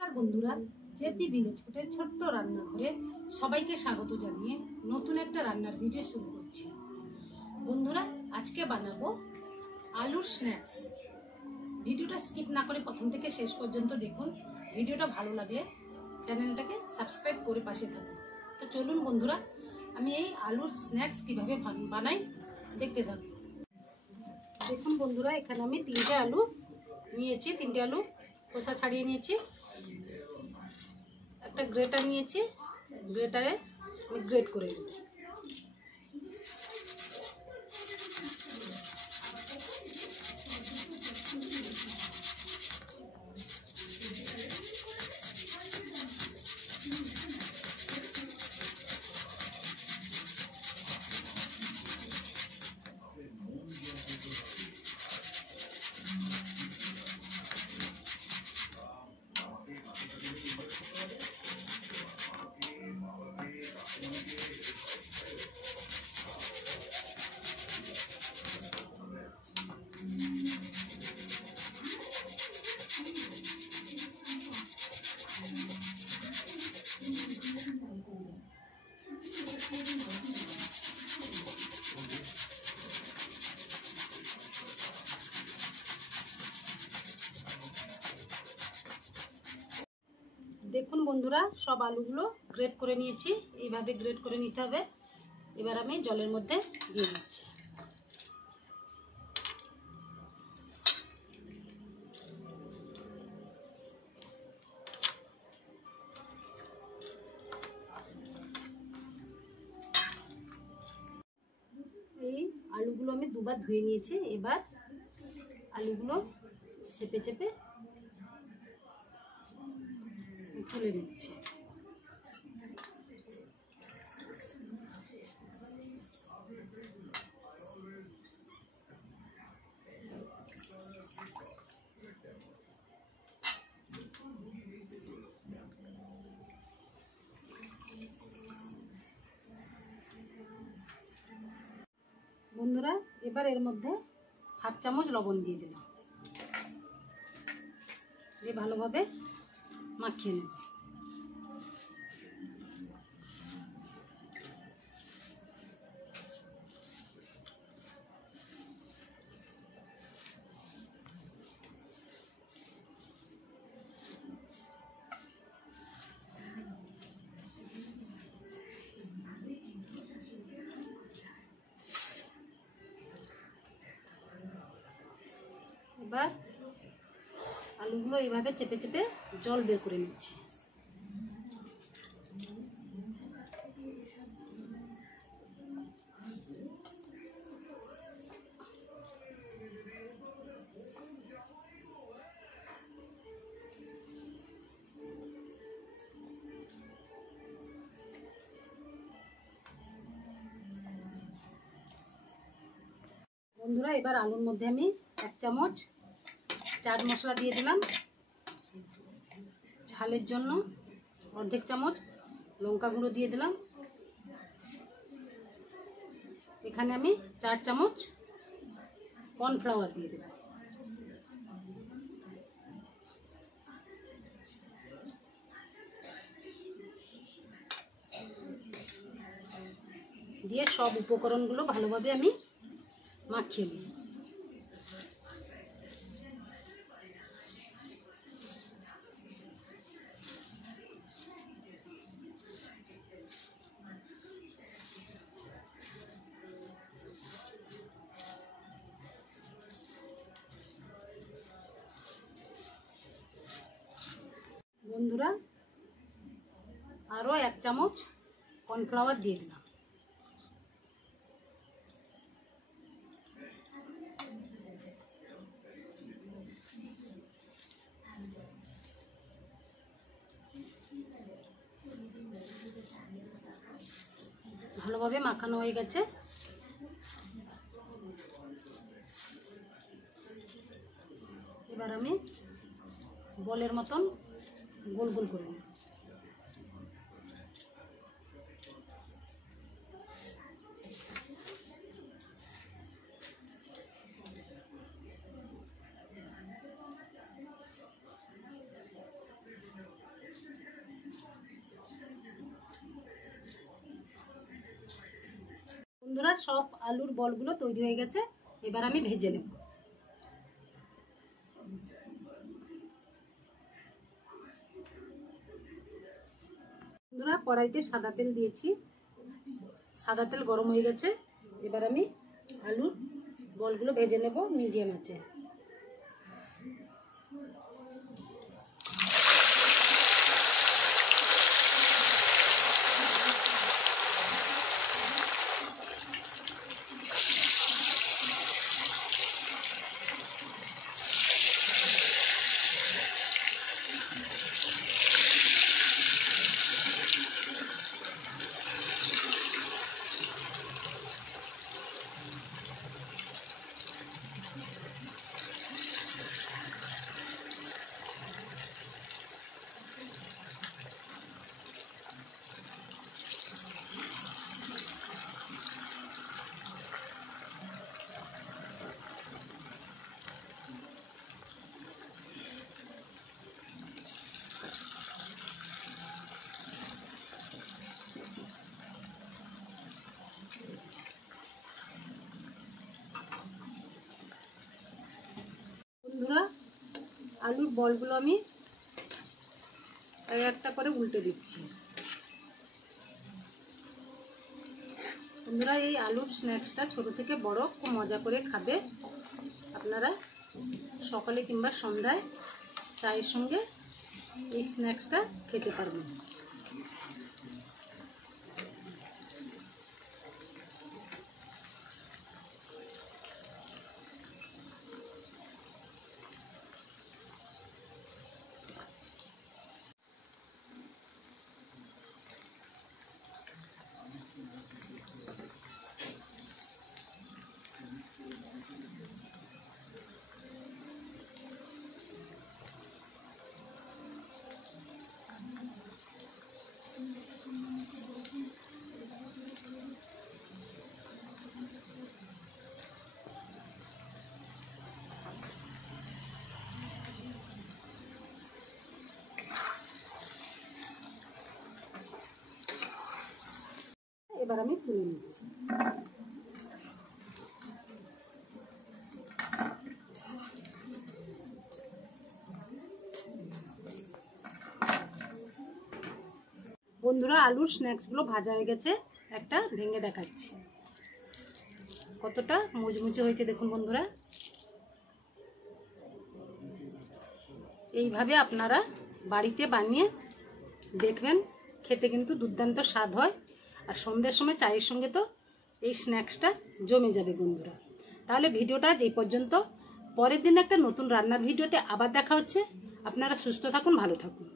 নমস্কার বন্ধুরা, JP village ফুডের ছোট্ট রান্নাঘরে সবাইকে স্বাগত জানিয়ে নতুন একটা রান্নার ভিডিও শুরু করছি। বন্ধুরা, আজকে বানাবো আলুর স্ন্যাক্স। ভিডিওটা স্কিপ না করে প্রথম থেকে শেষ পর্যন্ত দেখুন। ভিডিওটা ভালো লাগলে চ্যানেলটাকে সাবস্ক্রাইব করে পাশে থাকুন। তো চলুন বন্ধুরা, আমি এই আলুর স্ন্যাক্স কিভাবে বানাই দেখতে থাকুন। দেখুন বন্ধুরা, এখানে আমি তিনটে আলু নিয়েছি, তিনটে আলু খোসা ছাড়িয়ে নিয়েছি। একটা গ্রেটার নিয়েছি, গ্রেটারে আমি গ্রেট করে নেব। দেখুন বন্ধুরা, সব আলুগুলো গ্রেট করে নিয়েছি। এইভাবে গ্রেট করে নিতে হবে। এবার আমি জলের মধ্যে দিয়ে দিচ্ছি। এই আলুগুলো আমি দুবার ধুয়ে নিয়েছি। এবার আলুগুলো চেপে চেপে তুলে নিচ্ছি। বন্ধুরা, এবার এর মধ্যে হাফ চামচ লবণ দিয়ে দিলাম, দিয়ে ভালোভাবে মাখিয়ে নেব। এবার আলুগুলো এইভাবে চেপে চেপে জল বের করে নিচ্ছি। বন্ধুরা, এবার আলুর মধ্যে আমি এক চামচ চাট মশলা দিয়ে দিলাম। ঝালের জন্য অর্ধেক চামচ লঙ্কা গুঁড়ো দিয়ে দিলাম। এখানে আমি 4 চামচ কর্নফ্লাওয়ার দিয়ে দিলাম। দিয়ে সব উপকরণগুলো ভালোভাবে আমি মাখিয়ে নিই। বন্ধুরা, আরও 1 চামচ কর্নফ্লাওয়ার দিয়ে দিলাম। ভালোভাবে মাখানো হয়ে গেছে। এবার আমি বলের মতন গোল গোল করে নেব। বন্ধুরা সব আলুর বলগুলো তৈরি হয়ে গেছে, এবার আমি ভেজে নেব। বন্ধুরা কড়াইতে সাদা তেল দিয়েছি, সাদা তেল গরম হয়ে গেছে, এবার আমি আলুর বলগুলো ভেজে নেব মিডিয়াম আঁচে। বন্ধুরা আলুর বলগুলো আমি একটা করে উল্টে দিচ্ছি। বন্ধুরা এই আলুর স্ন্যাক্সটা ছোট থেকে বড় খুব মজা করে খাবে আপনারা, সকালে কিংবা সন্ধ্যায় চায়ের সঙ্গে এই স্ন্যাক্সটা খেতে পারবেন। এবার আমি তুলে নিচ্ছি। বন্ধুরা আলুর স্ন্যাক্সগুলো ভাজা হয়ে গেছে, একটা ভেঙে দেখাচ্ছি কতটা মুচমুচে হয়েছে দেখুন বন্ধুরা। এইভাবে আপনারা বাড়িতে বানিয়ে দেখবেন, খেতে কিন্তু দুর্দান্ত স্বাদ হয়, আর সন্ধ্যের সময় চায়ের সঙ্গে তো এই স্ন্যাক্সটা জমে যাবে বন্ধুরা। তাহলে ভিডিওটা এই পর্যন্ত, পরের দিন একটা নতুন রান্নার ভিডিওতে আবার দেখা হচ্ছে। আপনারা সুস্থ থাকুন, ভালো থাকুন।